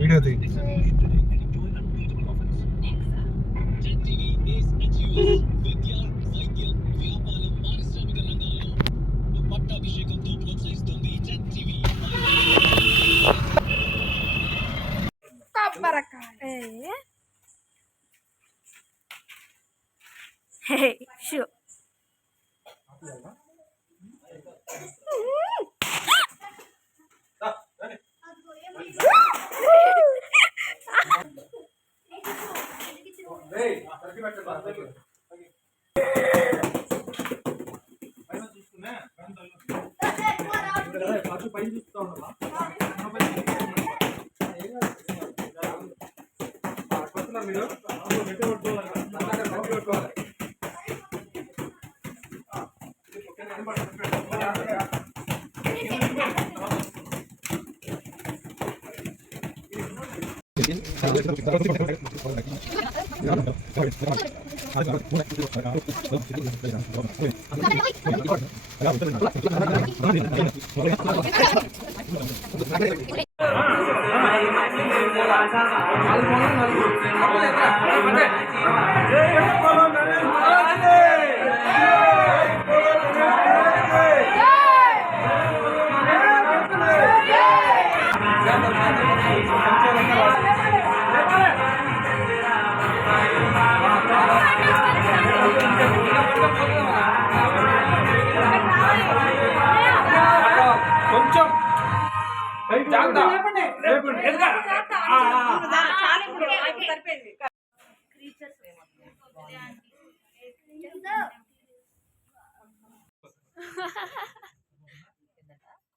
Video తీయండి.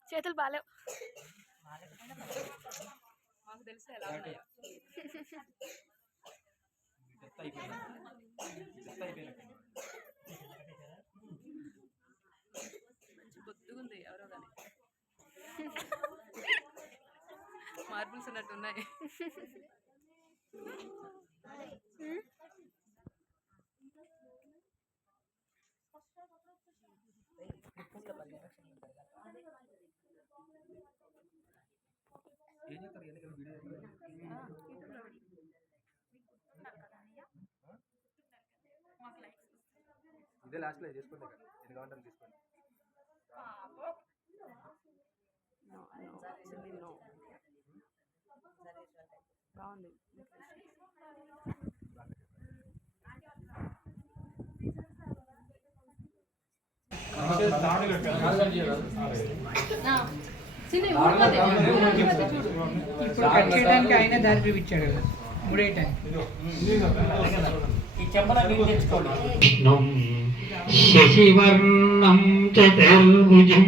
చేతులు బాలేవు మాకు తెలుసు ఎలా ఉన్నాయో. మంచి బొద్దుగుంది ఎవరో కానీ మార్బుల్స్ ఉన్నట్టు ఉన్నాయి. ఇదే లాస్ట్ లో చేసుకోండి, ఎన్ని కావాలంటే తీసుకోండి. బాగుంది. ఇప్పుడు కట్ చేయడానికి ఆయన దారి చూపించాడు కదా ముడేయటానికి. శశివర్ణం చతుర్భుజం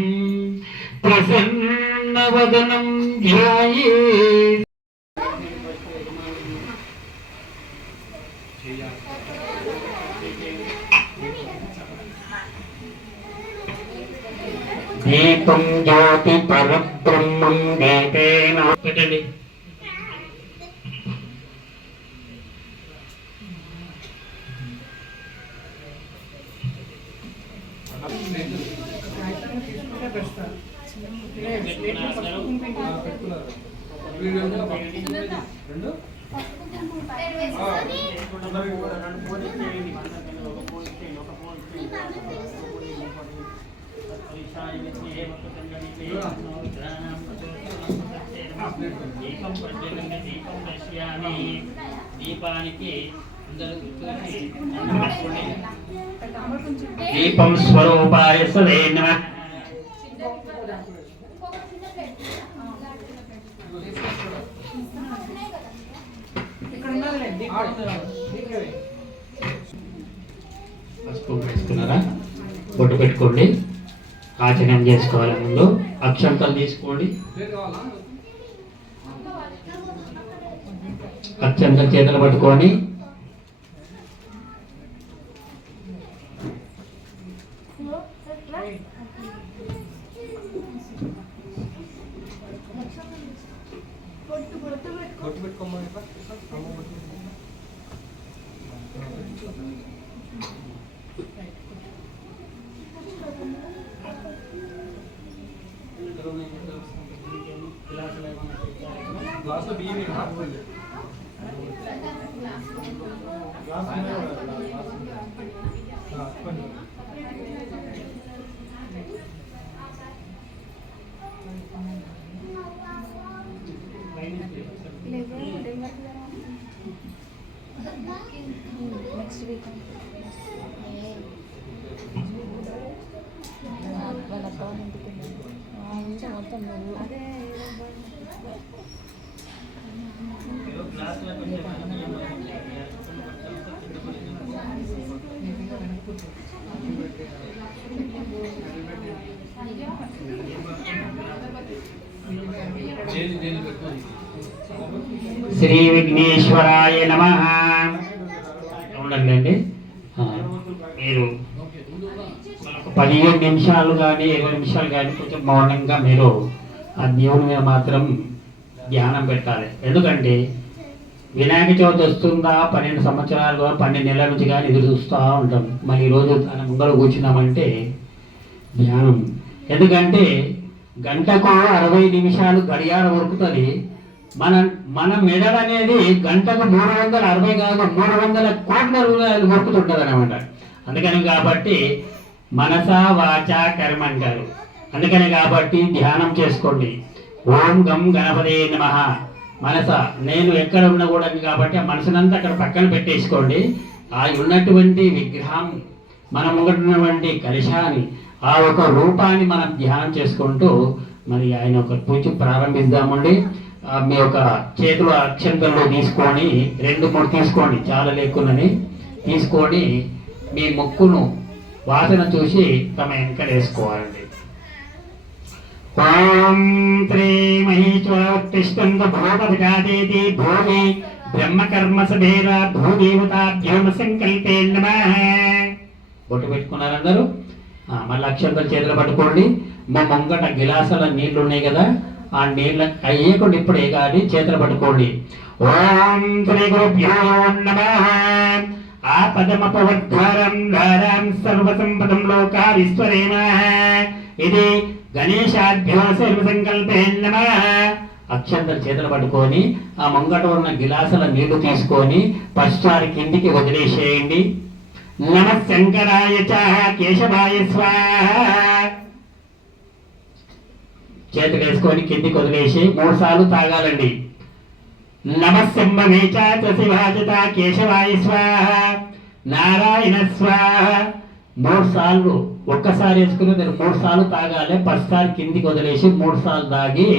ప్రసన్నవదనం ధ్యాయేత్. దీపం జ్యోతి పరబ్రహ్మం దీపేన పెట్టండి. దీపం స్వరూపాయ సదే నమః. పసుపు వేసుకున్నారా? బొట్టు పెట్టుకోండి. ఆచరణ చేసుకోవాలి. ముందు అక్షంతలు తీసుకోండి. అక్షంతలు చేతులు పట్టుకొని బొట్టు పెట్టుకోమ్మా ఇట్లా అమ్మ బొట్టు గ్లాస్లో బియ్యం నెక్స్ట్ వీక్ వాళ్ళ అక్క ఇంటికి మొత్తం నువ్వు అదే శ్రీ విఘ్నేశ్వరాయ నమః. ఉండండి, మీరు 15 నిమిషాలు కానీ 20 నిమిషాలు కానీ కొంచెం మౌనంగా మీరు ఆ దేవుని మీద మాత్రం ధ్యానం పెట్టాలి. ఎందుకంటే వినాయక చవితి వస్తుందా 12 సంవత్సరాలు 12 నెలల నుంచి కానీ ఎదురు చూస్తూ ఉంటాం. మరి ఈరోజు తన ముంగలు కూర్చున్నామంటే ధ్యానం. ఎందుకంటే గంటకు 60 నిమిషాలు గడియారం ఉరుకుతుంది. మన మెడల్ అనేది గంటకు 360 కాదు 300 కోట్ల రూపాయలు ఉరుకుతుంటుంది అనమాట. అందుకని కాబట్టి మనస వాచ కర్మ అంటారు. అందుకని కాబట్టి ధ్యానం చేసుకోండి. ఓం గం గణపతే నమః. మనస నేను ఎక్కడ ఉన్నా కూడా కాబట్టి ఆ మనసునంతా అక్కడ పక్కన పెట్టేసుకోండి. ఆ ఉన్నటువంటి విగ్రహం మనం ఉన్నటువంటి కలశాన్ని ఆ ఒక రూపాన్ని మనం ధ్యానం చేసుకుంటూ మరి ఆయన ఒక పూజ ప్రారంభిద్దామండి. మీ యొక్క చేతులు అక్షంతల్లో తీసుకొని 2-3 తీసుకోండి, చాలా లేకున్నని తీసుకొని మీ ముక్కును వాసన చూసి తమ వెనక వేసుకోవాలండి. ఓం శ్రీ మహేశ్వరోత్తిష్టంత భూపతికాదేతి భూమి బ్రహ్మకర్మ సభేర భూదేవతాభ్యోమ సంకల్పే నమః. బొట్టు పెట్టుకున్నారందరూ? మళ్ళీ అక్షంతలు చేతులు పట్టుకోండి. మా ముంగట గిలాసాల నీళ్లు ఉన్నాయి కదా, ఆ నీళ్ళ అయ్యేకుండా ఇప్పుడే కానీ చేతులు పట్టుకోండి. ఓం శ్రీ గురుభ్యో నమః. ఆ పదమపవద్ధారం ధారాం సర్వసంపదం లోకా విశ్వరేమ. ఇది గణేశాభ్యో సర్వసంకల్పే నమః. అక్షంతలు చేతులు పట్టుకొని ఆ ముంగట ఉన్న గిలాసుల నీళ్లు తీసుకొని పశ్చారి కిందికి వదిలేసేయండి. నమ శంకరాయ చ కేశవాయ స్వాహ. చేతులు వేసుకొని కిందికి వదిలేసి 3 సార్లు తాగాలండి. నమ శంభవే చ శివాజత కేశవాయ స్వాహ నారాయణ స్వాహ. 3 సార్లు ఒక్కసారి వేసుకుని 3 సార్లు తాగాలి. 10 సార్లు కిందికి వదిలేసి 3 సార్లు తాగి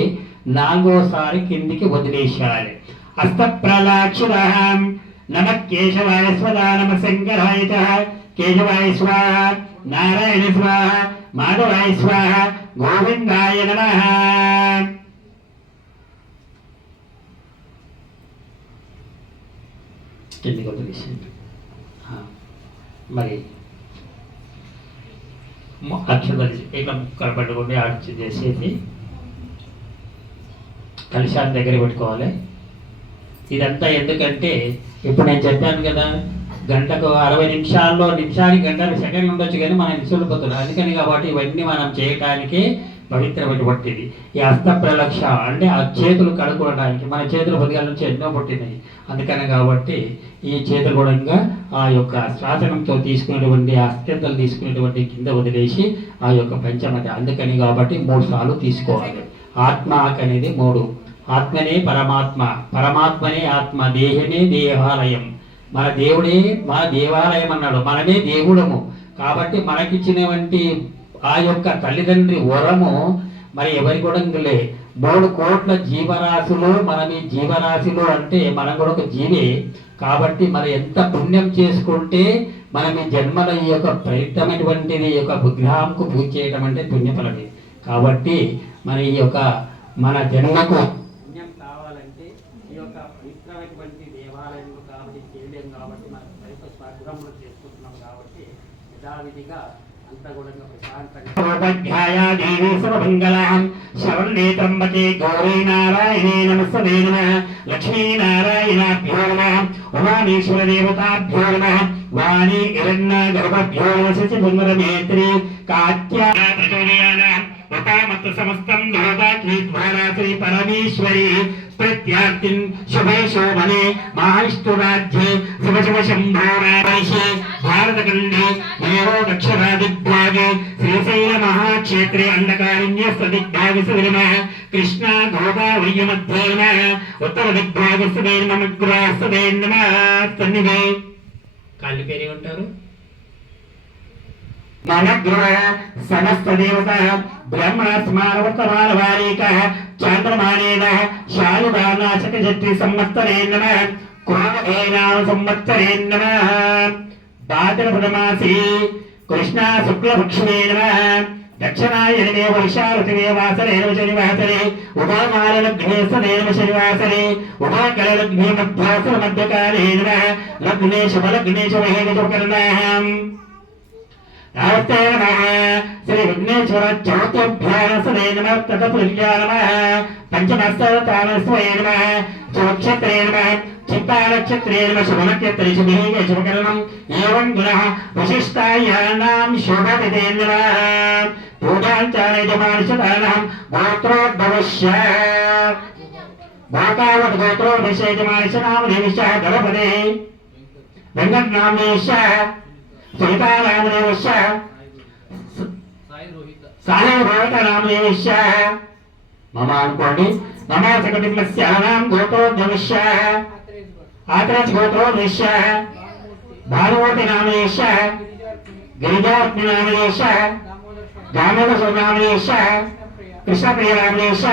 4వసారి కిందికి వదిలేసేయాలి. హస్త ప్రలాక్షితం నమ కేశవాయ స్వదా నమ శంకరాయ చ కేశవాయ స్వాహ నారాయణ స్వాహ మాధవాయ స్వాహ గోవిందాయ నమః. కిందికి వదిలేసేయండి. మరి అక్షతలు ఇట్లా ముక్కలు పట్టుకుంటే ఆర్చి చేసేసి కలశాన్ని దగ్గర పెట్టుకోవాలి. ఇదంతా ఎందుకంటే ఇప్పుడు నేను చెప్పాను కదా, గంటకు 60 నిమిషాల్లో నిమిషానికి గంటకు సెకండ్లు ఉండొచ్చు కానీ మనం నిశ్చలిపోతున్నాం. అందుకని కాబట్టి ఇవన్నీ మనం చేయటానికి పవిత్రమైనటువంటిది. ఈ హస్త ప్రలక్ష అంటే ఆ చేతులు కడుక్కోవడానికి. మన చేతులు పొద్దుగాల నుంచి ఎన్నో పుట్టినాయి. అందుకని కాబట్టి ఈ చేతులు కూడా ఆ యొక్క శ్వాసనంతో తీసుకునేటువంటి అత్యంతలు తీసుకునేటువంటి కింద వదిలేసి ఆ యొక్క పంచమతి. అందుకని కాబట్టి 3 సార్లు తీసుకోవాలి. ఆత్మ అనేది 3. ఆత్మనే పరమాత్మ, పరమాత్మనే ఆత్మ, దేహమే దేవాలయం. మన దేవుడే మన దేవాలయం అన్నాడు. మనమే దేవుడము. కాబట్టి మనకిచ్చినటువంటి ఆ యొక్క తల్లిదండ్రి వరము మరి ఎవరి కూడా లే. 3 కోట్ల జీవరాశులు మనం ఈ జీవరాశిలో అంటే మనం కూడా ఒక జీవే. కాబట్టి మరి ఎంత పుణ్యం చేసుకుంటే మనం ఈ జన్మల ఈ యొక్క ప్రయుక్తమైనటువంటిది ఈ యొక్క విగ్రహంకు పూజ చేయడం అంటే పుణ్యఫలమే. కాబట్టి మరి ఈ యొక్క మన జన్మకు పుణ్యం కావాలంటే ఈ యొక్క పవిత్రమైనటువంటి దేవాలయం కాబట్టి చేయలేం. కాబట్టి మనం స్వగృహంలో చేసుకుంటున్నాం. కాబట్టి యథావిధిగా రూపధ్యాయా దేవీ సర్వమంగళాం శరణ్యే త్రంబకే గౌరీ నారాయణే నమస్తే నమః లక్ష్మీనారాయణాభ్యో నమః ఉమామేశ్వర దేవతాభ్యో నమః వాణి హిరణ్య గర్భభ్యో శశిభుంగరమేత్రి కాత్యాయ ప్రచోదయానాం ఉపామత్త సమస్తం లోకాగ్నిధ్వారాశ్రీ పరమేశ్వరి ప్రత్యార్తిం శుభే శోభనే మహావిష్ణురాజ్యే శివ శివ శంభోరాశే భారతఖండే ఏవో దక్షిణాదిగ్భాగే శ్రీశైల మహాక్షేత్రే అండకారణ్యస్య దిగ్భాగే సువినమః కృష్ణా గోదావరి మధ్యే నమః ఉత్తర దిగ్భాగే సువేర్మగ్రాస్తదే నమః సన్నిధే కాళ్ళు పేరు ఉంటారు మనగ్రహ సమస్త దేవత బ్రహ్మణ స్మారవర్తమాన వారీక చాంద్రమానేన శాలివానాశక జట్టి సంవత్సరే నమః కురవేనాను సంవత్సరే నమః భాద్రపదమాసి కృష్ణా శుక్లపక్షే నమః దక్షిణాయనే వర్షాఋతువే వాసరే శనివాసరే ఉభయమాలగ్నే సదేవ శనివాసరే ఉభయకలగ్నే మధ్యాసర మధ్యకాలే నమః లగ్నే శుభలగ్నే శుభహేతుకర్ణాం నమస్తే నమః శ్రీ విఘ్నేశ్వర చౌత్యోభ్యాయ సదే నమః తదపుర్యా నమః పంచమస్తవతామస్వే నమః చౌక్షత్రే నమః చిత్తానక్షత్రే నమః శుభనక్షత్రే శుభే శుభకరణం ఏవం గుణః విశిష్టాయానాం శోభవిదే నమః పూజాంచానయజమానశతానాం గోత్రోద్భవస్య భాకావత్ గోత్రోద్భవస్యజమానశనామదేవిశ్చ గణపదే వెంకటనామేశ్చ సీతారామదేవశ్చ సాయిభారతరామదేవశ్చ మమ అనుకోండి మమ సకటిమస్య అనాం గోత్రోద్భవశ్చ ఆత్రేయ గోత్రోద్భవశ్చ భానుమతి నామదేవశ్చ గిరిజాత్మి నామదేవశ్చ దామోదర నామదేవశ్చ కృష్ణప్రియ నామదేవశ్చ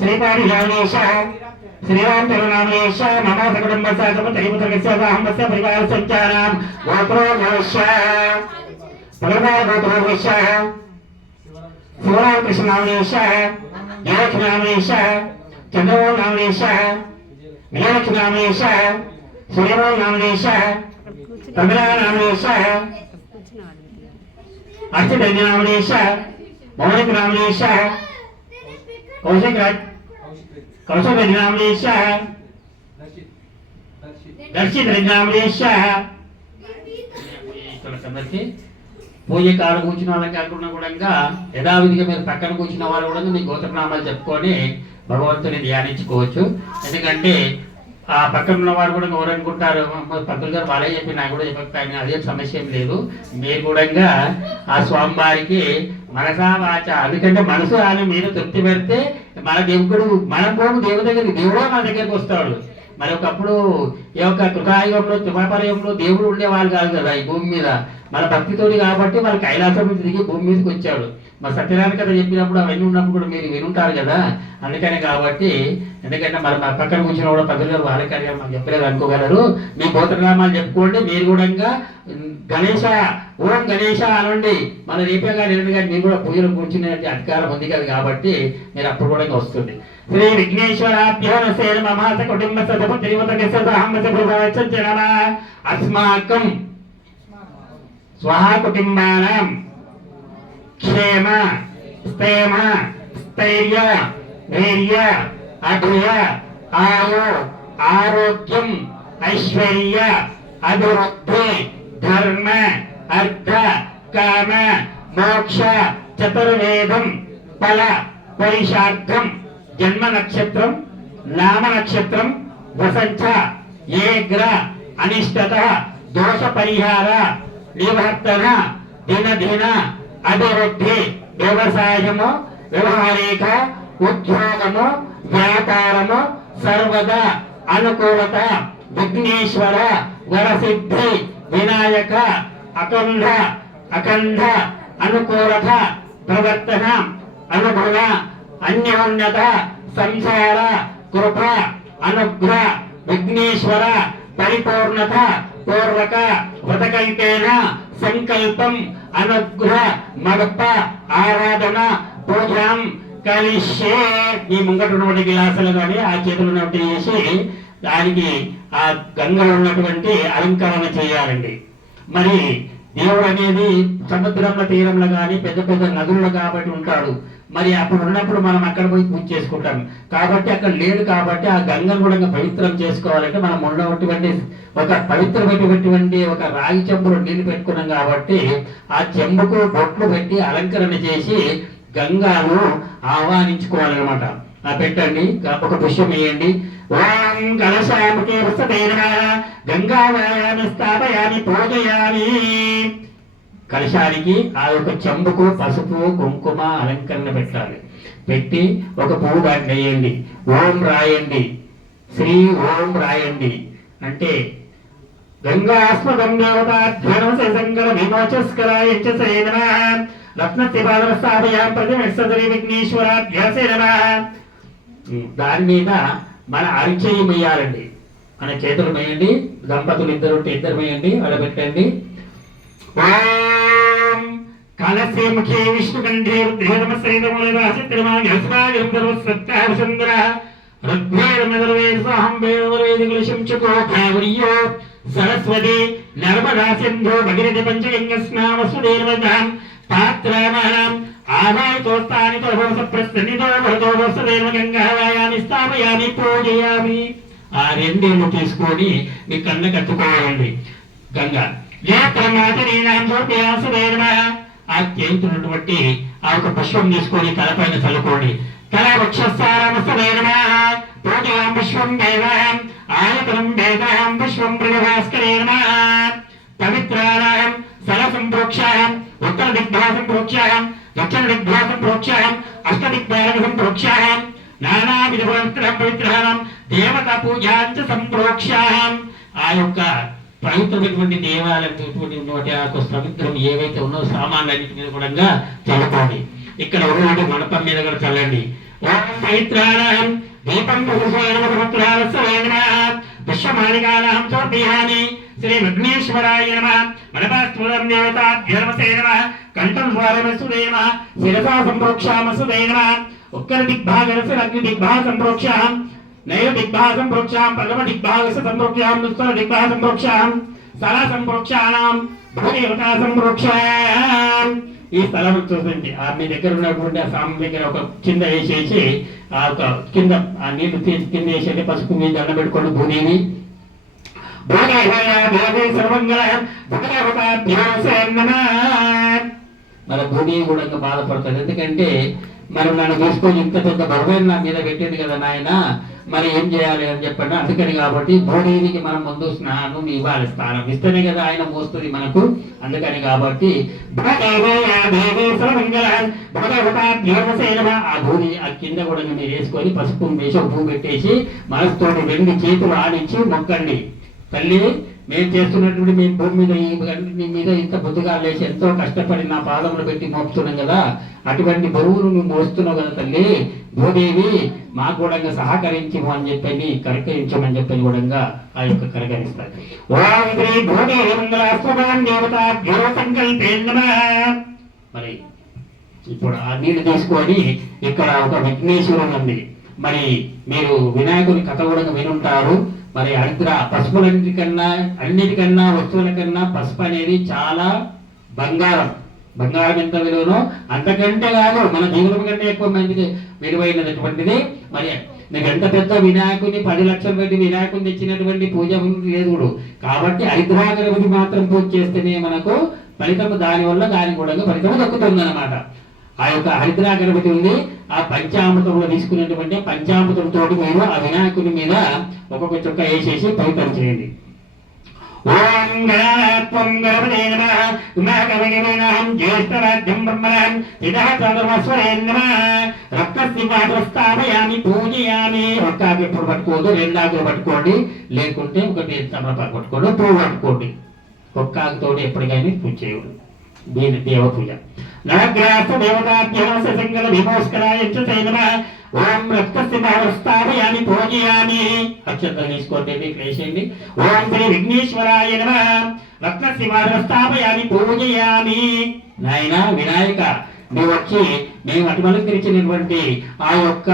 శ్రీపాడి నామదేవశ్చ శ్రీరామ్ తిరునామేశ మమ సకుటుంబస్య తైపుత్రకస్య సాహంబస్య పరివార సంచానాం గోత్రోద్భవశ్చ గోత్రోద్భవశ్చ శివరామకృష్ణ నామేశ జయలక్ష్మి నామేశ చంద్రబాబు నామేశ విజయలక్ష్మి నామేశ సూర్యబాబు నామేశ కమలా నామేశ అర్చితంజ నామేశ మౌలిక నామేశ కౌశిక్ రాజ్ కౌశల్ నామేశ దర్శిత్ నామేశ పూజ కాడ కూర్చున్న వాళ్ళకి కాకుండా కూడా యథావిధిగా మీరు పక్కన కూర్చున్న వాళ్ళు కూడా మీ గోత్రనామాలు చెప్పుకొని భగవంతుని ధ్యానించుకోవచ్చు. ఎందుకంటే ఆ పక్కన ఉన్న వారు కూడా ఎవరనుకుంటారు పంతులు గారు బాగా చెప్పి నాకు కూడా చెప్పకపోయినా అదే సమస్య ఏం లేదు. మీరు కూడా ఆ స్వామివారికి మనసా వాచ ఎందుకంటే మనసు ఆయన మీరు తృప్తి పెడితే మన దేవుడు మన పోము దేవుడి దగ్గరికి దేవుడే మన దగ్గరికి వస్తాడు. మరి ఒకప్పుడు ఈ యొక్క కృతాయుగంలో త్రిపాపరయుగంలో దేవుడు ఉండేవాళ్ళు కాదు కదా ఈ భూమి మీద. మన భక్తితోటి కాబట్టి వాళ్ళ కైలాసం నుంచి దిగి భూమి మీదకి వచ్చాడు. మరి సత్యనారాయణ కథ చెప్పినప్పుడు అవన్నీ ఉన్నప్పుడు కూడా మీరు వినుంటారు కదా. అందుకనే కాబట్టి ఎందుకంటే మరి మా పక్కన కూర్చున్న కూడా పంతులు గారు వాళ్ళకి మాకు చెప్పలేదు అనుకోగలరు. మీ గోత్రనామాలు చెప్పుకోండి. మీరు కూడా గణేశ ఓం గణేశ అనండి. మన రేపే గారు ఎల్లుండి గారు మీరు కూడా పూజలు కూర్చునే అధికారం ఉంది కదా కాబట్టి మీరు అప్పుడు కూడా వస్తుంది. శ్రీ విఘ్నేశ్వరాభ్యో నమః కుటుంబ సదపు త్రివతకస్య సాహంబస్య భూభావచ్చ నమః అస్మాకం స్వహ కుటుంబానాం క్షేమ స్థేమ స్థైర్య వీర్య అభయ ఆయు ఆరోగ్యం ఐశ్వర్య అభివృద్ధి ధర్మ అర్థ కామ మోక్ష చతుర్వేదం ఫల పరిషార్థం జన్మ నక్షత్రం నామ నక్షత్రం వసంత ఏగ్ర అనిష్టత దోష పరిహార నివర్తన దినదిన అభివృద్ధి వ్యవసాయము వ్యవహారిక ఉద్యోగము వ్యాపారము సర్వదా అనుకూలత విఘ్నేశ్వర వరసిద్ధి వినాయక అఖండ అనుకూలత ప్రవర్తన అనుగుణ అన్యోన్యత సంసార కృప అనుగ్రహ విఘ్నేశ్వర పరిపూర్ణత పూర్వక వ్రతకల్పేన సంకల్పం అనుగ్రహ మగప్ప ఆరాధన పూజాం కలిష్యే. ఈ ముంగట ఉన్నటువంటి గ్లాసులు కానీ ఆ చేతులు ఉన్నటువంటి చేసి దానికి ఆ గంగలో ఉన్నటువంటి అలంకరణ చేయాలండి. మరి దేవుడు అనేది సముద్రంలో తీరంలో కానీ పెద్ద పెద్ద నదుల్లో కాబట్టి ఉంటాడు. మరి అప్పుడు ఉన్నప్పుడు మనం అక్కడ పోయి పూజ చేసుకుంటాం. కాబట్టి అక్కడ లేడు కాబట్టి ఆ గంగను కూడా పవిత్రం చేసుకోవాలంటే మనం ఉన్నటువంటి ఒక పవిత్రమైనటువంటి ఒక రాగి చెంబులో నీళ్లు పెట్టుకున్నాం కాబట్టి ఆ చెంబుకు బొట్లు పెట్టి అలంకరణ చేసి గంగాను ఆహ్వానించుకోవాలన్నమాట. పెట్టండి, ఒక పుష్పం వేయండి. ఓం కలశాముకే వస్తేన గంగావాయామి స్థాపయామి పూజయామి. కలశానికి ఆ యొక్క చెంబుకు పసుపు కుంకుమ అలంకరణ పెట్టాలి. పెట్టి ఒక పువ్వు దాన్ని వేయండి. ఓం రాయండి, శ్రీ ఓం రాయండి. అంటే గంగాస్పదం దేవతాధ్యనవశంకర విమోచస్కరాయ రత్నస్థాపయాం ప్రతిమశ్రీ విఘ్నేశ్వరాభ్యాసే నమః. దాని మీద మన అరిచేయి వేయాలండి, మన చేతులు వేయండి. దంపతులు ఇద్దరు వేయండి, అడబెట్టండి. ఓం కలసే ముఖే విష్ణుకంఠే సరస్వతి నర్మదా సింధు భగీరథి పంచగంగ స్నావసుదేవతాం పాత్రామానం ఆవాయతోస్తానితో ప్రస్థనితో భరతో వసుదేవ గంగావాయామి స్థాపయామి పూజయామి. ఆ రెండేళ్ళు తీసుకొని మీ కళ్ళ కట్టుకోవాలండి. గంగా ఆ చేతున్నటువంటి ఆ ఒక పుష్పం తీసుకొని తలపైన చల్లుకోండి. తల వృక్షస్థానమస్తేనమాం పూజయాం విశ్వం దేవాం ఆయతనం వేదాం విశ్వం ప్రభాస్కరేణమాం పవిత్రానాం సరసంప్రోక్షాం ఉత్తర దిగ్భాసం ప్రోక్షాం దక్షిణ దిగ్భాసం ప్రోక్షాం అష్ట దిగ్భాసం ప్రోక్షాం నానావిధ పవిత్రానం దేవత పూజాంచ సంప్రోక్షాం. ఆ యొక్క పవిత్రమైనటువంటి దేవాలయటువంటి ఆ యొక్క సముద్రం ఏవైతే ఉన్నాయో సామాన్లన్నింటి మీద కూడా చల్లుకోండి. ఇక్కడ ఉన్నటువంటి మండపం మీద కూడా చల్లండి. ఓం పవిత్రానాం దీపం విశ్వమాలికానాం చోదయామి శ్రీ విఘ్నేశ్వరాయ నమః. మనపాస్మృతం దేవతాభ్యర్మసే నమః. కంఠం ద్వారమసుదే నమః. శిరసా సంప్రోక్షామసుదే నమః. ఉత్తర దిగ్భాగరస్య అగ్ని దిగ్భాగ సంప్రోక్షాం నైవ దిగ్భాగ సంప్రోక్షాం ప్రథమ దిగ్భాగస్య సంప్రోక్షాం ఉత్తర దిగ్భాగ సంప్రోక్షాం స్థల సంప్రోక్షాణం భూదేవతా సంప్రోక్షాం. ఈ స్థలం చూడండి, ఆ మీ దగ్గర ఉన్నటువంటి ఆ సామం దగ్గర ఒక కింద వేసేసి ఆ ఒక కింద ఆ నీళ్లు కింద వేసేసి పసుపు మీద దండ పెట్టుకోండి. భూదేవి మన భూదేవి కూడా బాధపడుతుంది. ఎందుకంటే మరి నన్ను చూసుకొని ఇంత పెద్ద బరువైన నా మీద పెట్టింది కదా నాయన, మరి ఏం చేయాలి అని చెప్పండి. అందుకని కాబట్టి భూదేవికి మనం ముందు స్నానం ఇవ్వాలి. స్థానం ఇస్తేనే కదా ఆయన మోస్తుంది మనకు. అందుకని కాబట్టి ఆ భూమి ఆ కింద కూడా మీరు వేసుకొని పసుపు వేసి పువ్వు పెట్టేసి మనసుతోటి 2 చేతులు ఆడించి మొక్కండి. తల్లి, మేము చేస్తున్నటువంటి మేము భూమి మీద మీ మీద ఇంత బుద్ధిగా లేచి ఎంతో కష్టపడి నా పాదములు పెట్టి మోపుతున్నాం కదా, అటువంటి బరువును నువ్వు మోస్తున్నావు కదా తల్లి, భూదేవి మాకు కూడా సహకరించము అని చెప్పని కరకరించమని చెప్పని కూడా ఆ యొక్క కరకరిస్తారు. మరి ఇప్పుడు ఆ నీళ్ళు తీసుకొని ఇక్కడ ఒక విఘ్నేశ్వరుడు ఉంది. మరి మీరు వినాయకుని కథ కూడా వినుంటారు. మరి హరిద్ర అన్నిటికన్నా వస్తువుల కన్నా పసుపు అనేది చాలా బంగారం ఎంత విలువనో అంతకంటే కాదు, మన జీవనం కంటే ఎక్కువ మందికి విలువైనటువంటిది. మరి నీకు ఎంత పెద్ద వినాయకుని 10 లక్షలు పెట్టి వినాయకుని తెచ్చినటువంటి పూజ లేదు. కాబట్టి హరిద్రాగరవతి మాత్రం పూజ చేస్తేనే మనకు ఫలితం, దానివల్ల దాని కూడా ఫలితం దక్కుతుంది అన్నమాట. ఆ యొక్క హరిద్రా గణపతి ఉంది. ఆ పంచామృతంలో తీసుకునేటువంటి పంచామృతంతో మీరు ఆ వినాయకుని మీద ఒక్కొక్క చుక్క వేసేసి పవిత్రం చేయండి. ఓం గణాత్వం గణపతే నమః. ఉమాకవిగణాం జ్యేష్ఠరాజ్యం బ్రహ్మణాం సిద్ధార్థమస్వరేన్ నమః. రక్తస్య పాత్రస్థాపయామి పూజయామి. ఒక్కాకి ఎప్పుడు పట్టుకోవద్దు, 2 ఆకులు పట్టుకోండి, లేకుంటే ఒకటి తమలపాకు పట్టుకోండి, పువ్వు పట్టుకోండి. ఒక్కాకుతోటి ఎప్పటికైనా పూజ చేయకూడదు. దీని దేవ పూజ. నవగ్రహ దేవతాభ్యవసంగల విమోస్కరాయ నమః. ఓం రక్తస్య పాత్రస్థాపయామి పూజయామి. అక్షతలు తీసుకోండి, వేసేయండి. ఓం శ్రీ విఘ్నేశ్వరాయ నమః. రక్తస్య పాత్రస్థాపయామి పూజయామి. నాయన వినాయక, మీరు వచ్చి మేము అలంకరించినటువంటి ఆ యొక్క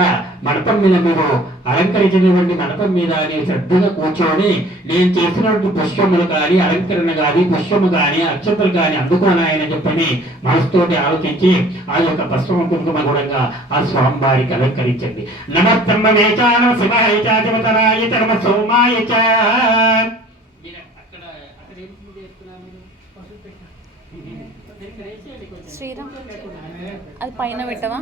మండపం మీద మీరు అలంకరించినటువంటి మండపం మీద నేను శ్రద్ధగా కూర్చొని నేను చేసినటువంటి పుష్పములు కానీ అలంకరణ కానీ పుష్పము కానీ అక్షతలు కానీ అందుకోనాయని చెప్పని మనసుతోటి ఆలోచించి ఆ యొక్క పుష్పం కుంకుమ కూడా ఆ స్వామివారికి అలంకరించండి. నమస్తంభమేచ నమ శివాయ చ దేవతరాయ చ నమ సోమాయ చ. శ్రీరామ్ అది పైన పెట్టవా?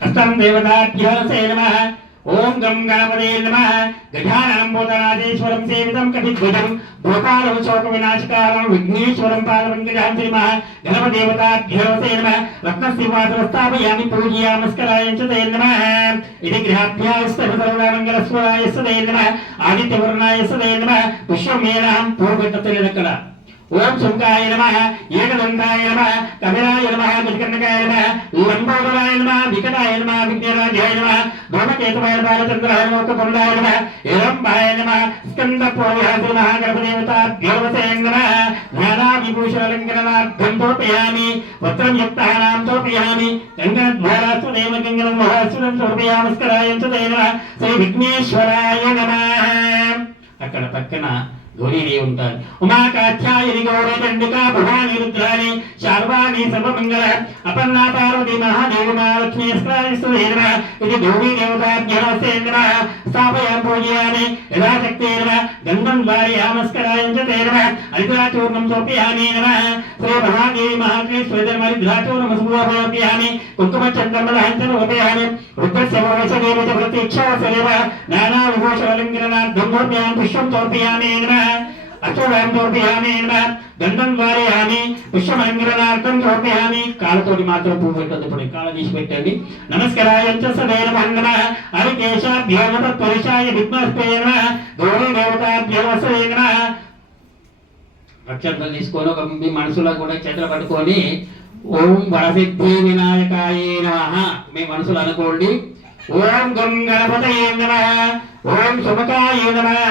హస్తం దేవతాభ్యో నమః. ఓం గం గణపతే నమః. గజాననం భూతరాజేశ్వరం సేవితం కపిధ్వజం భూపాలం శోక వినాశకారం విఘ్నేశ్వరం పాదపంకజాంతి నమః. గణపదేవతాభ్యో నమః. రత్నసింహాసనం స్థాపయామి పూజయామస్కరాయ చ తే నమః. ఇది గృహాభ్యాస్తమంగళస్వరాయ తే నమః. ఆదిత్యవర్ణాయ తే నమః. పుష్పమేనాం పూర్వగతలేదక్కడ. ఓం శంకాయ నమః. ఏకదంతాయ నమః. కపిలాయ నమః. గజకర్ణకాయ నమః. లంబోదరాయ నమః. వికటాయ నమః. విఘ్నరాజాయ నమః. ధూమకేతువాయ బాలచంద్రాయ లోకపుండాయ నమః. ఏరంబాయ నమః. స్కందపూర్వహాయ నమః. గణపదేవతాభ్యో నమః. జ్ఞానావిభూషణాలంకరణార్థం తోపయామి. వస్త్రం యుక్తానాం తోపయామి. గంగద్వారాస్తు దేవ గంగద్వారాస్తురం తోపయామస్కరాయ చ తే నమః. శ్రీ విఘ్నేశ్వరాయ నమః. అక్కడ పక్కన గౌరీదేవి ఉంటారు. ఉమాకాధ్యాయని గౌరచండికా భవాని రుద్రాని శార్వాణి సర్వమంగళ అపర్ణా పార్వతి మహాదేవి మహాలక్ష్మీ స్కారిస్తు నమః. ఇది గౌరీ దేవతాభ్యో నమః. స్థాపయామి పూజయామి యథాశక్తే నమః. గంధం వారయామస్కరాయ చ తే నమః. హరిద్రాచూర్ణం సమర్పయామి నమః. శ్రీ మహాదేవి మహాదేశ్వరం హరిద్రాచూర్ణం సమర్పయామి. కుంకుమచంద్రమలహంతం సమర్పయామి. రుద్రస్య భవశదేవ చ ప్రతీక్షావసరేవ నానా విభూషణాలంకరణార్థం సమర్పయామి. పుష్పం సమర్పయామి నమః. అక్షరాం సమర్పయామి నమః. గంధం వారయామి. పుష్పమంగళార్థం సమర్పయామి. కాళ్ళతోటి మాత్రం పువ్వు పెట్టద్దు. ఇప్పుడు కాళ్ళ తీసి పెట్టండి. నమస్కారాయ చ సదే నమః. హరికేశాభ్యో నమః. పురుషాయ విద్మస్తే నమః. గౌరీ దేవతాభ్యో నమః. అక్షంతలు తీసుకొని ఒక మీ మనసులో కూడా చేతులు పట్టుకొని ఓం వరసిద్ధి వినాయకాయ నమః మీ మనసులో అనుకోండి. ఓం గం గణపతయే నమః. ఓం సుమకాయ నమః.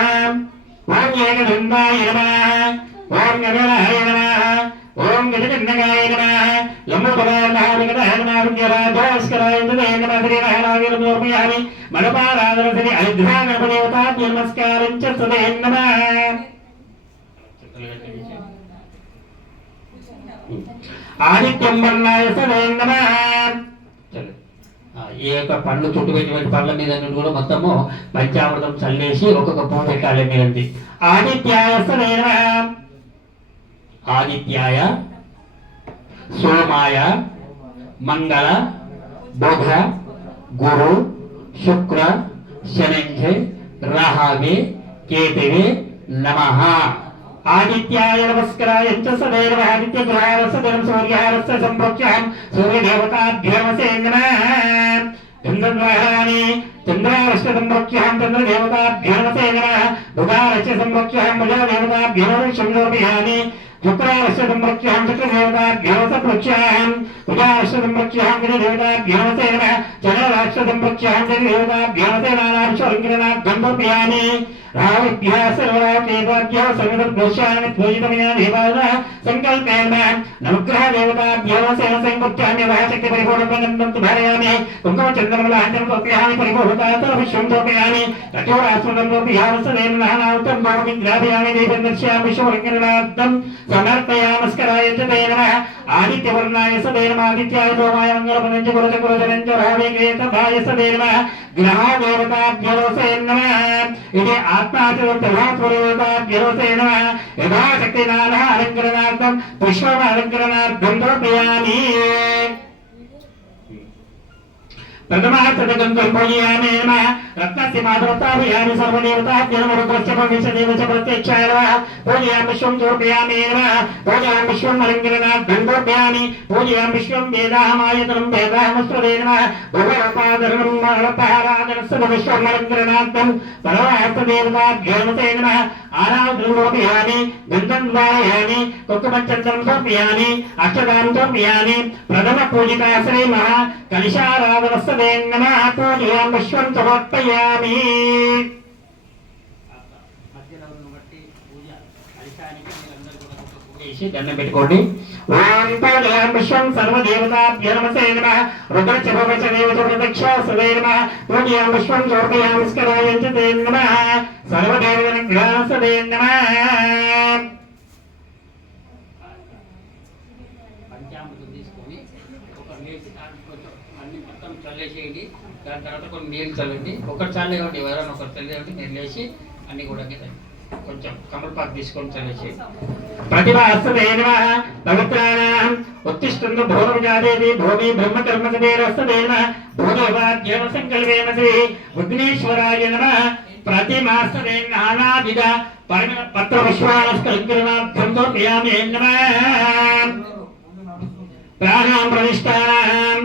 ఓం ఏకదంతాయ నమః. ఓం గణాయ నమః. ఓం గజకర్ణకాయ నమః. లంబోదరాయ నమః. వికటాయ నమః. విఘ్నరాజాస్కరాయ చ తే నమః. శ్రీ నారాయణ సమర్పయామి. మనపారాధన శ్రీ హరిద్రా గణపదేవతాభ్యో నమస్కారం చ తే నమః. ఆదిత్యం వర్ణాయ తే నమః. ఈ యొక్క పండ్లు చుట్టూ పెట్టినటువంటి పండ్ల మీద నుండి కూడా మొత్తము పంచామృతం చల్లేసి ఒక్కొక్క పువ్వు పెట్టాలి మీరంది. ఆదిత్యాయ తే నమః. ఆదిత్యాయ సోమాయ మంగళ బుధ గురు శుక్ర శనింజే రాహవే కేతవే నమః. ఆదిత్యాయ నమస్కారాయ చ సదే నమః. ఆదిత్య గ్రహారస్య దినం సూర్యారస్య సంప్రోక్ష్యం సూర్యదేవతాభ్యో నమః. చంద్రగ్రహాని చంద్రారస్య సంప్రోక్ష్యం చంద్రదేవతాభ్యో నమః. బుధారస్య సంప్రోక్ష్యం బుధదేవతాభ్యో సమర్పయామి. శుక్రారస్య సంప్రోక్ష్యం శుక్రదేవతాభ్యో సంప్రోక్ష్యం కుజారస్య సంప్రోక్ష్యం కుజదేవతాభ్యో నమః. చంద్రారస్య సంప్రోక్ష్యం చంద్రదేవతాభ్యో నానావిశ్వరంకిరణార్థం సమర్పయామి. రావిభ్యాసర్వరాకేతాభ్యో సంగతభ్యోష్యామి పూజితమయా దేవాద సంకల్పేన నవగ్రహ దేవతాభ్యో సంకల్ప్యామి. యథాశక్తి పరిపూర్ణం ధారయామి. కుంకుమచంద్రమలహంతం సమర్పయామి. పరిపూర్ణతాతర విశ్వం సమర్పయామి. కఠోరాస్మృతం సమర్పయామి. సదేన నానావృతం భవమి గ్రాహయామి. దేవం దర్శయామి. విశ్వరంకిరణార్థం సమర్పయామస్కరాయ చ తే నమః. ఆదిత్యవర్ణాయ సదే నమః. ఆదిత్యాయ సోమాయ మంగళపదం చ గురుచ రావే కేతభాయ సదే నమః. గ్రహ దేవతాభ్యో నమః. ఇది ఆత్మాచరదేవతాభ్యో నమః. యథాశక్తి నానా అలంకరణార్థం పుష్పమాలంకరణార్థం సమర్పయామి. ప్రథమార్థకం పూజయామి నమః. రత్నసింహాసనస్థాపయామి. సర్వదేవతాభ్యో నమః. రుద్రస్య భవిష్యదేవ చ ప్రత్యక్షాయ నమః. పూజయామి విశ్వం సమర్పయామి నమః. పూజయామి విశ్వం అలంకరణార్థం సమర్పయామి. పూజయామి విశ్వం వేదాహమాయతనం వేదాహమస్వదే నమః. భగవత్పాదరణం మహత్పారాధనస్య విశ్వం అలంకరణార్థం పరమార్థదేవతాభ్యో నమః. ఆరాధనం సమర్పయామి. గంధం వారయామి. కుంకుమచంద్రం సమర్పయామి. అక్షతాం సమర్పయామి. ప్రథమ పూజితా శ్రీ మహా కలిశారాధనస్య తే నమః. పూజయామి విశ్వం సమర్పయామి. మధ్యలో బట్టి పూజ కలిశానికి మీరందరూ కూడా ఒక పూజ చేసి దండం పెట్టుకోండి. ఓం పూజయామి విశ్వం సర్వదేవతాభ్యో నమస్తే నమః. రుద్రచ దేవత ప్రదక్షిణాసదే నమః. పూజయామి విశ్వం సమర్పయామి స్కరాయంచ తే నమః. సర్వదేవతాభ్యాసదే నమః. పంచామృతం తీసుకొని ఒక నీళ్ళు కొంచెం అన్ని మొత్తం చల్లేసేయండి. దాని తర్వాత కొన్ని నీళ్ళు చల్లండి. ఒకటి చల్లేవండి, ఎవరైనా ఒకటి చల్లేవండి. మీరు లేచి అన్ని కూడా కొంచెం కమలపాకు తీసుకొని చల్లేసి ప్రతిభాస్తదే నమః. పవిత్రాణాం ఉత్తిష్టంతు భూమిజాదేవి భూమి బ్రహ్మకర్మసదేరస్తదే నమః. భూదేవాద్యేవ సంకల్పేన శ్రీ విఘ్నేశ్వరాయ నమః. ప్రతిమాస్తదే నానావిధ పరిమళ పత్ర విశ్వాలస్కరంకరణార్థం సమర్పయామి నమః. ప్రాణాం ప్రతిష్ఠానాం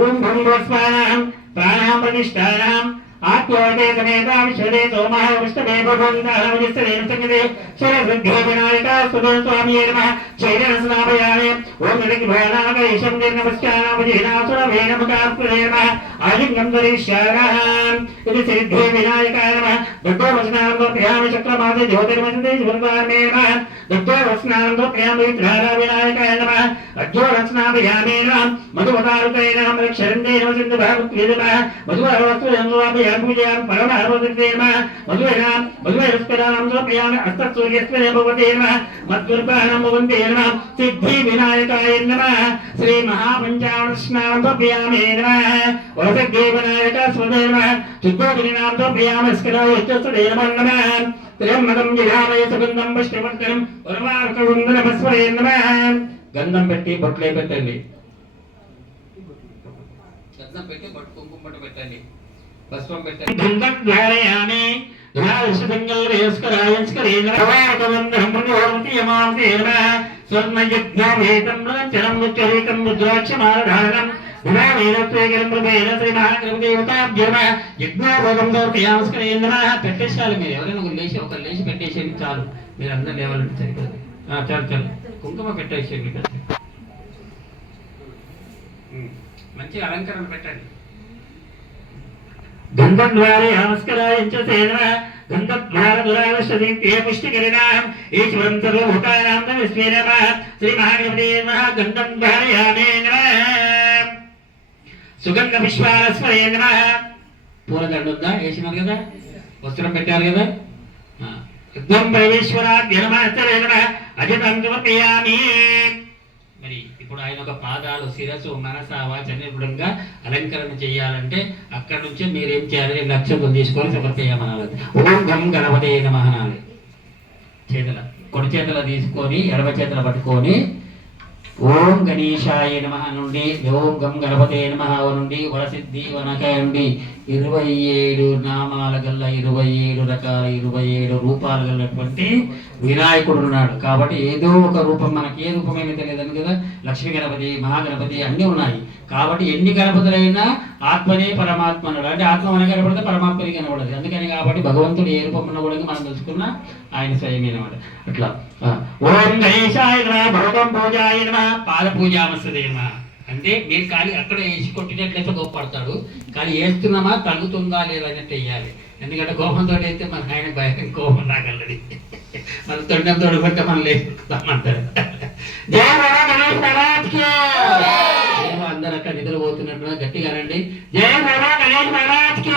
ఓం భూమిస్వానాం ప్రాణాం ప్రతిష్ఠానాం ఆత్మోదే సమేతా విశ్వదే సోమః వృష్టమే భగవంతః విశ్వదే సంగదే శరవృద్ధే వినాయకా సుదే స్వామి నమః. చైతన్యస్నాపయామి ఓం నడికి భయానాగేశం నమస్కారామజీనాసురమే నమకాస్పదే నమః. ఆలింగం ధరిష్యామః. ఇది సిద్ధే వినాయకాయ నమః. దగ్ధోవస్నానం సమర్పయామి చక్రమాసే జ్యోతిర్మసతే శుభ్రతామే నమః. దగ్ధోవస్నానం సమర్పయామి త్రారా వినాయకాయ నమః. అజ్జోరస్నాపయామి నమః. మధువతారుకై నమః. శరందే నమః సింధు భాగవతే నమః. మధువరవస్తు పూజయామి పరమహారోదే నమః. మధువైరస్కరాణం సమర్పయామి. అస్తసూర్యస్వరే భగవతే నమః. మద్గురుపాణం భగవంతే నమః. సిద్ధి వినాయకాయ నమః. శ్రీ మహాపంచామృత స్నానం సమర్పయామి నమః. వరసిద్ధి వినాయక స్వదే నమః. చుద్ధోగినాం సమర్పయామి స్కరాయ చతుదే నమః. త్రయంబకం జిఘామయ సుగంధం పుష్టివర్ధనం ఉర్వారుకవందనమస్వరే నమః. గంధం పెట్టి బొట్లే పెట్టండి. గంధం పెట్టి బొట్టు కుంకుమ బొట్టు పెట్టండి. పసుపం పెట్టండి. గంధం ధారయామి స్వర్ణయజ్ఞోపేతం చరం ఉచ్చరీకం రుద్రాక్షమాలధారణం పెట్టేసాలి. మీరు ఎవరైనా లేచి ఒకరు లేచి పెట్టేసేది చాలు. మీరు అందరు లేవాలంటే సరిపోదు. చాలు చాలు కుంకుమ పెట్టేసేయండి. మంచి అలంకరణ పెట్టండి. గంధద్వారే నమస్కరాయంచ సేన గంధద్వార దురావశ్యతే పుష్టికరిణాం ఈశ్వరం సర్వభూతానాం నమస్తే నమః. శ్రీ మహాగణపతే నమః. గంధద్వారయామే నమః. సుగంధ పుష్పాలస్మరే నమః. పూలదండ ఉందా? వేసినారు కదా, వస్త్రం పెట్టారు కదా. యుద్ధం పరమేశ్వరాభ్య నమః అజితం సమర్పయామి. మరి ఇప్పుడు ఆయన ఒక పాదాలు శిరస్సు మనస వాచనీయంగా అలంకరణ చేయాలంటే అక్కడ నుంచి మీరేం చేయాలి? లక్ష్యం తీసుకొని సమర్పేయమనాలి. ఓం గం గణపతే నమః అనాలి. చేతుల కొడి చేతుల తీసుకొని ఎడమ చేతుల పట్టుకొని ఓం గణేశాయ నమః నుండి ఓం గం గణపతే నమః నుండి వరసిద్ధి వనకాయ నుండి 27 నామాల గల్ల 27 రకాల 27 రూపాలు గలటువంటి వినాయకుడు ఉన్నాడు. కాబట్టి ఏదో ఒక రూపం, మనకి ఏ రూపమైనా తెలియదని కదా. లక్ష్మీ గణపతి, మహాగణపతి అన్నీ ఉన్నాయి. కాబట్టి ఎన్ని గణపతులైనా ఆత్మనే పరమాత్మ అన్నాడు. అంటే ఆత్మ మన కనపడితే పరమాత్మని కనపడదు. అందుకని కాబట్టి భగవంతుడు ఏ రూపం ఉన్న కూడా మనం తెలుసుకున్నా ఆయన స్వయమే అనమాట. అట్లా ఓం గణేశాయ నమః భగవం పూజాయ నమః పాద పూజామస్తదే నమః. అంటే మీరు కానీ అక్కడ వేసి కొట్టినట్లయితే గొప్పడతాడు. కానీ వేస్తున్నామా తగ్గుతుందా లేదా అన్నట్టు వేయాలి. ఎందుకంటే కోపంతో అయితే మన ఆయన భయం కోపం రాగలది. మన తొండంతో కొట్టే మనం లేస్తామంటారు. అందరూ అక్కడ నిద్రపోతున్నట్టు గట్టిగా రండి. జయ బాబా గణేష్ మహారాజ్ కి.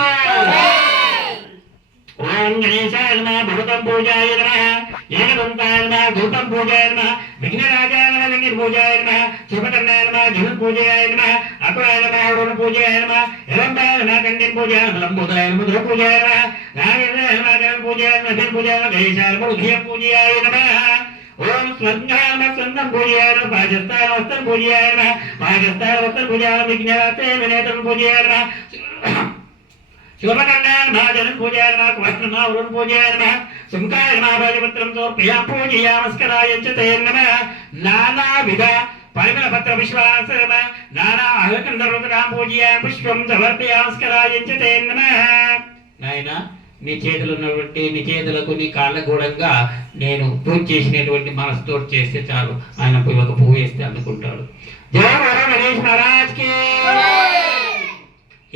ఓం గణేశాయ నమః భగవం పూజాయ నమః ఏకదంతాయ నమః భూతం పూజాయ నమః విఘ్నరాజాయ నమః లింగ పూజాయ నమః శుభకర్ణాయ నమః జగన్ పూజాయ నమః అకులాయ నమః వరుణ పూజాయ నమః ఎలంబాయ నమః కండిం పూజాయ లంబోదాయ నమః రుద్ర పూజాయ నమః నాగేంద్రాయ నమః గణపతి పూజాయ నమః ధన్ పూజాయ నమః గణేశాయ నమః ఉదయ పూజాయ నమః. ఓం స్వర్గాయ నమః స్వర్గం పూజాయ నమః పాజస్తాయ వస్త్రం పూజాయ నమః పాజస్తాయ వస్త్రం పూజాయ నమః విఘ్నరాతే వినేతం పూజాయ నమః శుభకర్ణాయ నమః జగన్ పూజాయ నమః కుమార వరుణ పూజాయ నమః శంకాయ నమః భోజపత్రం సమర్పయా పూజయామస్కరాయంచ తే నమః. నానావిధ పరిమళ పత్ర విశ్వాస నమః నానా అలంకరణ పూజయామి పుష్పం సమర్పయామస్కరాయంచ తే నమః. నాయన నీ చేతులు ఉన్నటువంటి నీ చేతులకు నీ కాళ్ళ గూడంగా నేను పూజ చేసినటువంటి మనసుతో చేస్తే చాలు. ఆయన ఒక పువ్వు వేస్తే అందుకుంటాడు. జయ బాబా గణేష్ మహారాజ్ కి.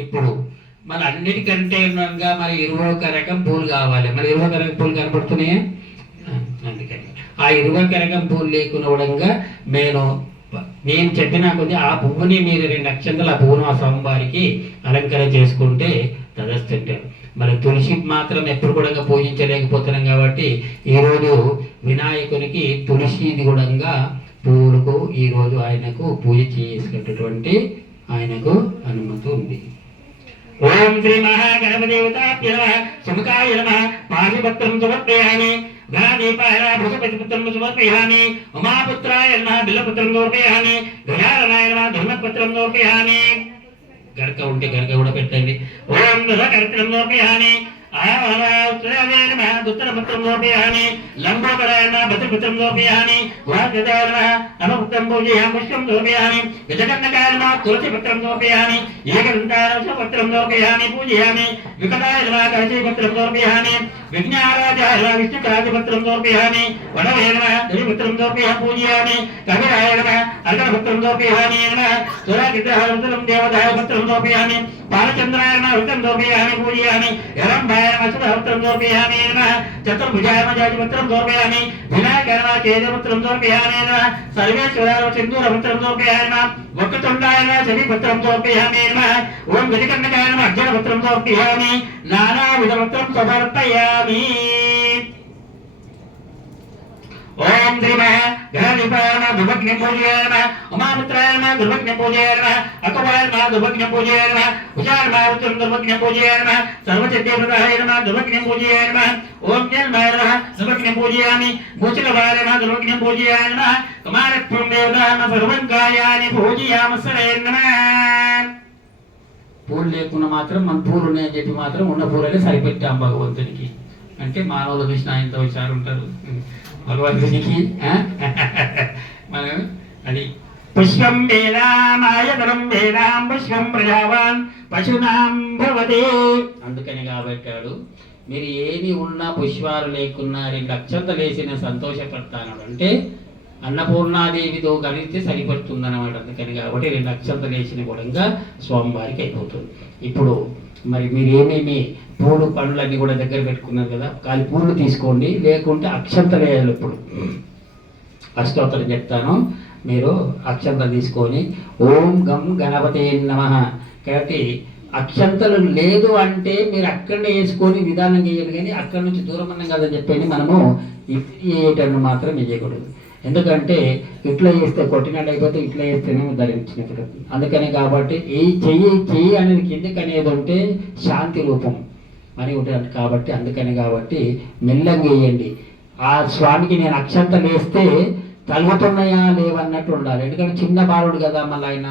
ఇప్పుడు మరి అన్నిటికంటే మరి 21 రకం పూలు కావాలి. మరి 21 రకం పూలు కనపడుతున్నాయా? అందుకని ఆ ఇరువకరగం పూలు లేకునవడంగా నేను చెప్పిన కొద్ది ఆ పువ్వుని మీరు 2 అక్షంతలు ఆ పువ్వును ఆ స్వామివారికి అలంకరణ చేసుకుంటే తదస్తుంటారు. మరి తులసి మాత్రం ఎప్పుడు కూడా పూజించలేకపోతున్నాం కాబట్టి ఈరోజు వినాయకునికి తులసిది కూడా పూలకు ఈరోజు ఆయనకు పూజ చేసుకునేటటువంటి ఆయనకు అనుమతి ఉంది. ఓం శ్రీ మహాగణపదేవతాభ్యో నమః. సుముఖాయ నమః. పాశుపత్రం సమర్పయామి. గణదీపాయ బృహస్పతిపుత్రం సమర్పయామి. ఉమాపుత్రాయ నమః. బిల్లపుత్రం సమర్పయామి. గజాననాయ నమః. ధర్మపత్రం సమర్పయామి. గరక ఉంటే గరక కూడా పెట్టండి. ఓం దశకర్తం సమర్పయామి. దుత్తరపుత్రం సమర్పయామి. లంబోదరాయ నమః. భద్రపుత్రం సమర్పయామి. వాగ్దేవాయ నమః. నమః పూజయామి. పుష్పం సమర్పయామి. గజకర్ణకాయ నమః. తులసిపత్రం సమర్పయామి. ఏకదంతాయ సమర్పయామి. పూజయామి. వికటాయ నమః. కలశీపత్రం సమర్పయామి. విజ్ఞారాజాయ నమః. విష్ణురాజపత్రం సమర్పయామి. వడవే నమః. ధరిపత్రం సమర్పయామి. పూజయామి. కవిరాయ నమః. అర్కణపత్రం సమర్పయామి. నమః. సురాకిద్రహరం దేవతాయ పత్రం సమర్పయామి. బాలచంద్రాయ నమః. వృత్తం సమర్పయామి. పూజయామి. యరంభాయ నమః. సుధపత్రం సమర్పయామి. నమః. చతుర్భుజాయ నమః. జాతిపత్రం సమర్పయామి. వినాయకాయ నమః. కేశపత్రం సమర్పయామి. నమః. సర్వేశ్వరాయ నమః. సింధూరపత్రం సమర్పయామి. నమః. వక్రతుండాయ నమః. శనిపత్రం సమర్పయామి. నమః. ఓం గజకర్ణకాయ నమః. అర్జునపత్రం సమర్పయామి. నానావిధపత్రం సమర్పయామి. ఓం శ్రీ గణాధిపాయ నమః. దుర్భగ్ని పూజయాయ నమః. ఉమాపుత్రాయ నమః. దుర్భగ్ని పూజయాయ నమః. అకవాయ నమః. దుర్భగ్ని పూజయాయ నమః. ఉషాయ నమః. ఉత్తరం దుర్భగ్ని పూజయాయ నమః. సర్వసిద్ధిప్రదాయ నమః. దుర్భగ్ని పూజయాయ నమః. ఓం జన్మాయ నమః. దుర్భగ్ని పూజయామి. మూచలవాయ నమః. దుర్భగ్ని పూజయాయ నమః. కుమారత్వం దేవతాయ నమః. సర్వంగాయాని పూజయామి. సరే నమః. పూలు లేకుండా మాత్రం మన పూలు ఉన్నాయని చెప్పి మాత్రం ఉన్న పూలనే సరిపెట్టాం భగవంతునికి. అంటే మానవుల కృష్ణ ఆయనతో విచారు ఉంటారు భగవంతునికి. మనం అది పుష్పం వేదామాయతనం వేదాం పుష్పం ప్రజావాన్ పశునాం భవతే. అందుకని కాబట్టాడు మీరు ఏది ఉన్నా పుష్పాలు లేకున్నా 2 అక్షంతలు వేసిన సంతోషపడతాను అంటే అన్నపూర్ణాదేవితో కలిస్తే సరిపడుతుంది అన్నమాట. అందుకని కాబట్టి 2 అక్షంతలు వేసిన కూడా స్వామివారికి అయిపోతుంది. ఇప్పుడు మరి మీరు ఏమేమి పూలు పండ్లన్నీ కూడా దగ్గర పెట్టుకున్నారు కదా, కాలి పూలు తీసుకోండి, లేకుంటే అక్షంతలు వేయాలి. ఇప్పుడు అష్టోత్తరం చెప్తాను, మీరు అక్షంతలు తీసుకొని ఓం గం గణపతే నమః. కాబట్టి అక్షంతలు లేదు అంటే మీరు అక్కడనే వేసుకొని నిదానంగా వేయాలి, కానీ అక్కడి నుంచి దూరం అన్నాం కదని చెప్పండి మనము ఏటన్ను మాత్రం వేయకూడదు. ఎందుకంటే ఇట్లా చేస్తే కొట్టినట్టు అయిపోతే, ఇట్లా చేస్తేనే ధరించినట్టు. అందుకని కాబట్టి ఈ చెయ్యి అనేది కిందకి అనేది ఉంటే శాంతి రూపం అని ఉంటుంది కాబట్టి అందుకని కాబట్టి మెల్లంగా వేయండి. ఆ స్వామికి నేను అక్షంతలు వేస్తే తలుగుతున్నాయా లేవన్నట్టు ఉండాలి. ఎందుకంటే చిన్న బాలుడు కదా మళ్ళీ ఆయన,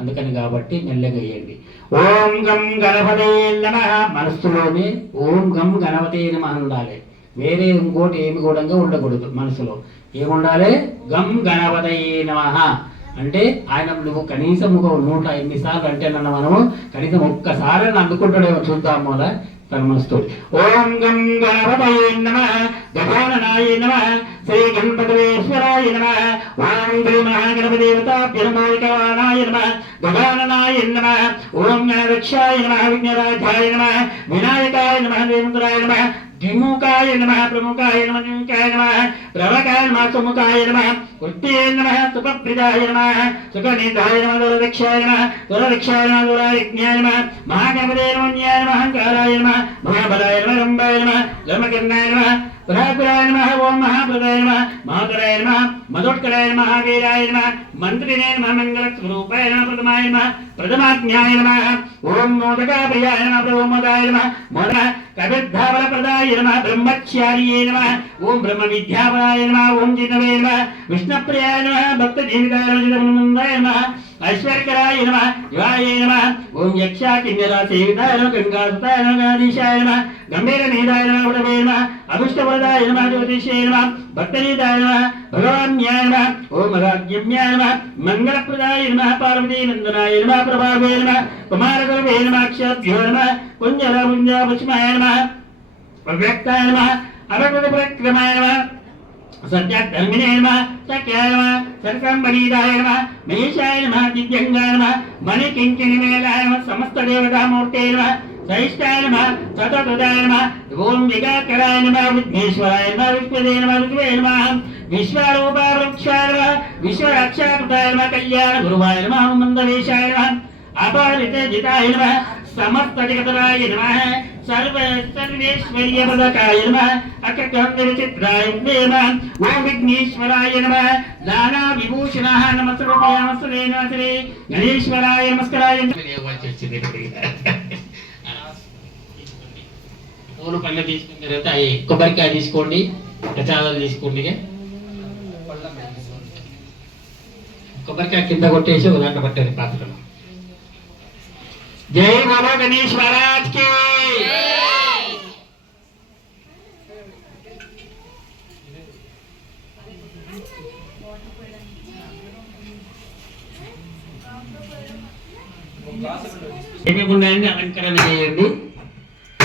అందుకని కాబట్టి మెల్లగా వేయండి. ఓం గం గణపతే నమః. మనస్సులోనే ఓం గం గణపతే నమః ఉండాలి. వేరే ఇంకోటి ఏమి కూడా ఉండకూడదు. మనసులో ఏముండాలి? గం గణపతయే నమః అంటే ఆయన నువ్వు కనీసం 108 సార్లు అంటే నన్ను మనము కనీసం ఒక్కసారి అందుకుంటాడేమో చూద్దాము అలా తన్మస్తు. ఓం గం గణపతయే నమః. గజాననాయ నమః. శ్రీ గణపతిశ్వరాయ నమః. ఓం శ్రీ మహాగణపదేవతాభ్యో నమః. గజాననాయ నమః. ఓం గణరక్షాయ నమః. విఘ్నరాజాయ నమః. వినాయకాయ నమః. దేవేంద్రాయ నమః. ద్విముఖాయ నమః. ప్రముఖాయ నమః. ద్విముఖాయ నమః. ప్రవకాయ నమః. సుముఖాయ నమః. వృత్తే నమః. సుఖప్రదాయ నమః. సుఖనిధాయ నమః. దురరక్షాయ నమః. దురరక్షాయ నమః. దురవిజ్ఞాయ నమః. మహాగణపతే నమః. మహాంకారాయ నమః. మహాబలాయ నమః. రంభాయ నమః. ధర్మకర్ణాయ నమః. ప్రధాకురాయ నమః. ఓం మహాప్రదాయ నమః. మహాకరాయ నమః. మధోత్కరాయ నమః. వీరాయ నమః. మంత్రినే నమః. మంగళస్వరూపాయ నమః. ప్రథమాయ నమః. ప్రథమాజ్ఞాయ నమః. ఓం మోదకాప్రియాయ నమః. ప్రథమోదాయ నమః. మోద కవిర్ధావరప్రదాయ నమః. బ్రహ్మచార్యే నమః. ఓం బ్రహ్మ విద్యాపదాయ నమః. ఓం జినవే నమః. విష్ణుప్రియాయ నమః. భక్త జీవితాయ నమః. ఐశ్వర్యకరాయ నమః. యువాయ నమః. ఓం యక్షా కిన్నెర సేవితాయ నమః. గంగాసుతాయ నమః. గణాధీశాయ నమః. గంభీర నీదాయ నమః. ఉడవే నమః. అభిష్టవరదాయ నమః. జ్యోతిష్యాయ నమః. భక్తనీతాయ నమః. భగవాన్యాయ నమః. ఓం మహాజ్ఞాయ నమః. మంగళప్రదాయ నమః. పార్వతీ నందనాయ నమః. ప్రభావే నమః. కుమారగర్భే నమః. క్షభ్యో నమః. కుంజల పుంజాపుష్మాయ నమః. అవ్యక్తాయ నమః. అరగద ప్రక్రమాయ నమః. సత్యధర్మిణే నమః. సఖ్యాయ నమః. సర్కంబరీదాయ నమః. మహేశాయ నమః. దివ్యంగాయ నమః. మణికింకిణి మేళాయ నమః. సమస్త దేవతామూర్తే నమః. సహిష్టాయ నమః. సతతదాయ నమః. ఓం విఘాకరాయ నమః. విఘ్నేశ్వరాయ నమః. విష్ణుదే నమః. విష్ణువే నమః. विश्वरूपाय नमः विश्वरक्षाकृताय नमः कल्याण गुरुवाय नमः मंदवेशाय नमः अपारिते जिताय नमः समस्तजगतराय नमः सर्वेश्वर्यपदकाय नमः अककन्दविचित्राय नमः ओम विघ्नेश्वराय नमः नाना विभूषणाः नमस्ते नमस्ते गणेश्वराय नमस्काराय పూలు పళ్ళు తీసుకున్న తర్వాత కొబ్బరికాయ తీసుకోండి ప్రసాదాలు తీసుకోండి కొబ్బరికాయ కింద కొట్టేసి ఒక దాంట్లో పట్టారు పాత్రలో జై బాబా గణేష్ మహారాజ్ కి ఏమేమి అలంకరణ చేయండి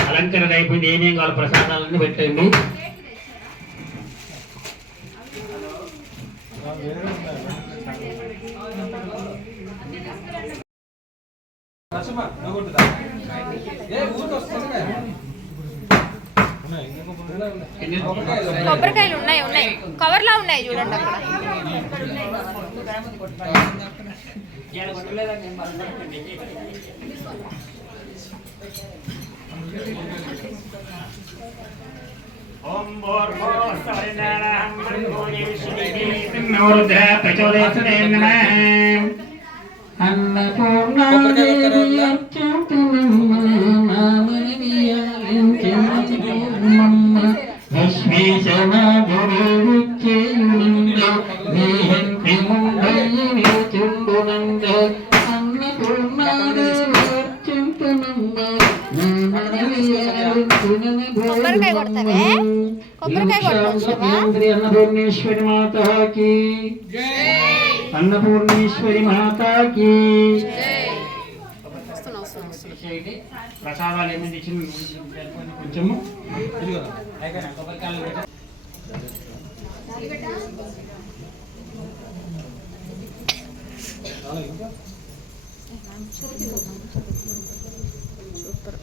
అలంకరణ అయిపోయింది ఏమేం కావాలి ప్రసాదాలన్నీ పెట్టండి కొబ్బరికాయలు ఉన్నాయి ఉన్నాయి కవర్లా ఉన్నాయి చూడండి అక్కడ ఓం భూర్భో స్వరిణాః నమోరుద్ర ప్రచోదయతే నమః అన్నపూర్ణాదేవి కొబ్బరికాయ కొడతావే కొబ్బరికాయ కొట్టొచ్చువా अन्नपूर्णेश्वरी माता की अन्नपूर्णेश्वरी माता की ప్రసాదాలు ఏమి తెచ్చి కొంచెము కొబ్బరికాయలు సూపర్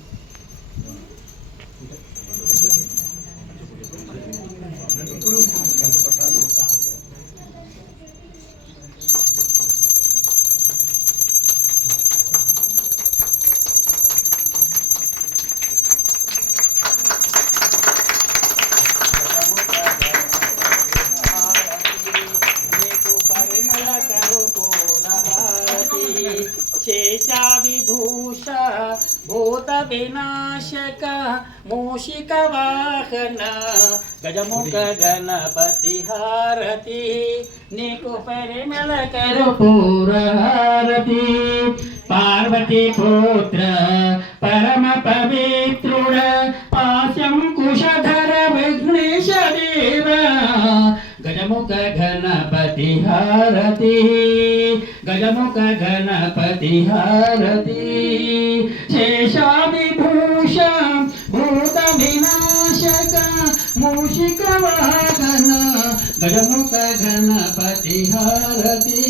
शेषा विभूष भूत विनाशक मूषिक वाहन गजमुख गणपति हारति नीकु परिमल करु पूरहारति पार्वती पुत्र परम पवित्रुड पाशं कुशधर विघ्नेश देव गजमुख गणपति हारति गजमुख गणपति हारति शेषा विभूष भूत विनाशक मूषिक वाहन गजमुख गणपति हारति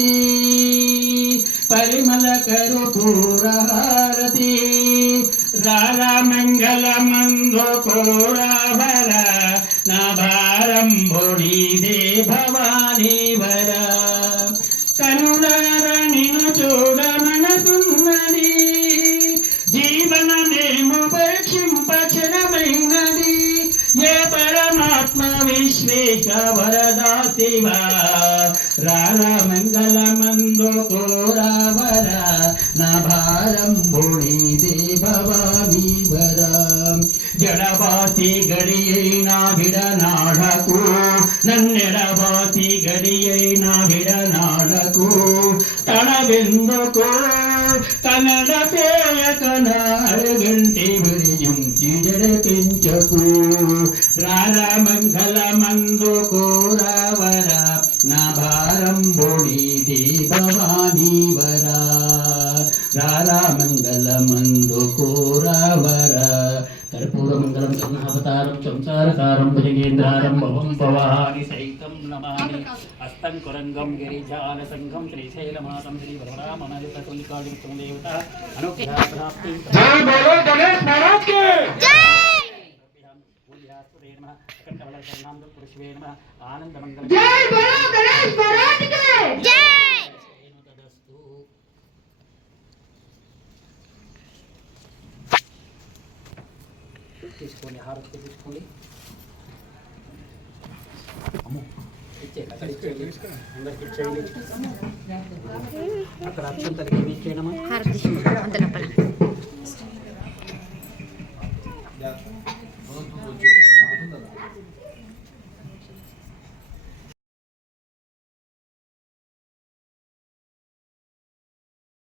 परिमल करु पूरहारति रारा मंगल मंदोकोराभर नाभारंभुणी दे भवानी वर कनुलार निनु चूड मनसुन्नदी जीवनमेमुपक्षिंपक्षरమైనది ये परमात्म विश्वेश वरदा शिवा रारा मंगल मंदोकोरावर नाभारंभुणी दे भवानी वर जड़वासी गड़ियैना बिडनाडकू नन्नेडवासी गड़ियैना बिडनाडकू तणवेंदुको कन्नड सेवकन अडगंटि बिडियुंचि जडपिंचकू रारा मंगल मंदोकोरावर नाभारंभुणी दे भवानी वर रारा मंगल मंदोकोरावर कर्पूरमंगलम करुणावतारम संसारसारम भुजगेन्द्रारम भवं भवानि सहितं नमामि हस्तं कुरंगम गिरिजाल संघम श्रीशैलमातं श्री वरदामनलिततुलिकालितं देवता अनुग्रह प्राप्ति जय बोलो गणेश महाराज की जय శ్రీ నమ కంఠవల శరణాంద పురుషవే నమ ఆనందమంగళ జై బలో గణేష్ మహారాజ్ కి జై తదస్తు. తీసుకోండి, హారతి తీసుకోండి. అమ్మో అక్కడ ఇచ్చేయండి, అందరికి ఇచ్చేయండి. అక్కడ అక్షంతలకి ఏమి ఇచ్చేయడమా? అంత లోపల కాదు